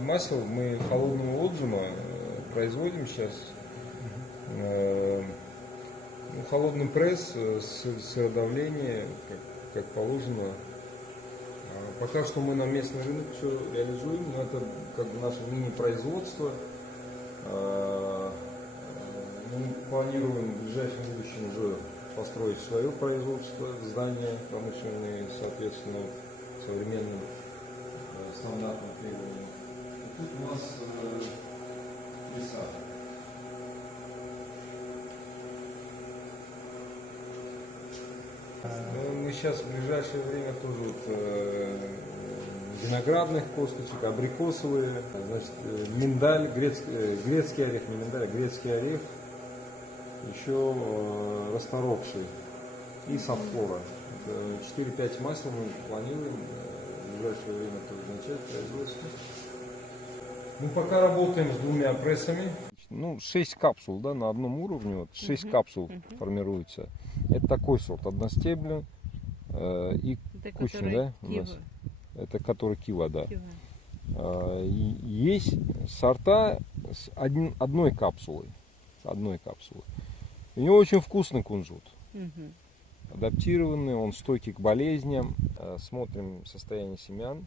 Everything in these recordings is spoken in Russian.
масел мы холодного отжима производим сейчас. Холодный пресс, сыродавление, как положено. Пока что мы на местный рынок все реализуем, но это как бы наше мини-производство. Мы планируем в ближайшем будущем уже построить свое производство, здания промышленные, соответственно, современным стандартным требованиям. И тут у нас леса. Мы сейчас в ближайшее время тоже виноградных косточек, абрикосовые, значит, миндаль, грецкий орех, не миндаль, грецкий орех, еще расторопший и софлора. 4-5 масел мы планируем в ближайшее время тоже начать производство. Мы пока работаем с 2 прессами. 6 капсул, да, на одном уровне, вот 6 капсул формируется. Это такой сорт, одностебельный и кучный, да, у нас. Это который кива, да. Есть сорта с одной капсулой. У него очень вкусный кунжут. Адаптированный, он стойкий к болезням. Смотрим состояние семян,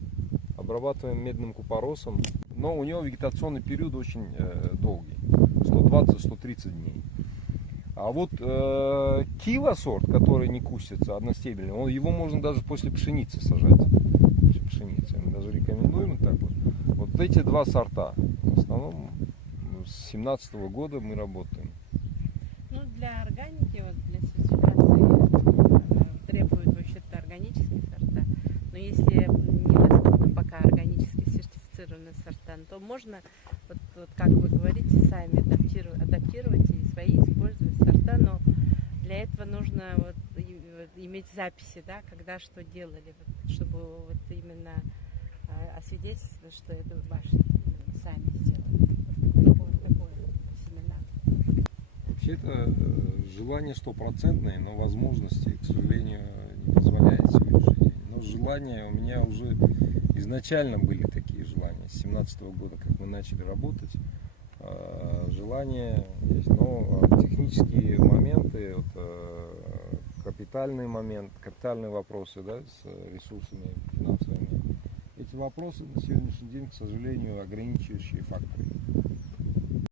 обрабатываем медным купоросом. Но у него вегетационный период очень долгий, 120-130 дней. А вот кива сорт, который не кустится, одностебельный, его можно даже после пшеницы сажать. После пшеницы. Мы даже рекомендуем так вот. Вот эти 2 сорта. В основном с 2017 года мы работаем. Ну, для органики, вот, для сертификации требуют вообще-то органические сорта. Но если недоступны пока органически сертифицированные сорта, то можно, вот как вы говорите, сами адаптировать и свои использовать сорта, но для этого нужно иметь записи, да, когда что делали, чтобы именно освидетельствовать, что это ваши сами сделали. Такое семена. Вообще-то желание стопроцентное, но возможности, к сожалению, не позволяет сегодняшний день. Но желания у меня уже изначально были такие желания. С 2017 года, как мы начали работать, желания есть. Но технические моменты, капитальные вопросы, да, с ресурсами финансовыми. Эти вопросы на сегодняшний день, к сожалению, ограничивающие факторы.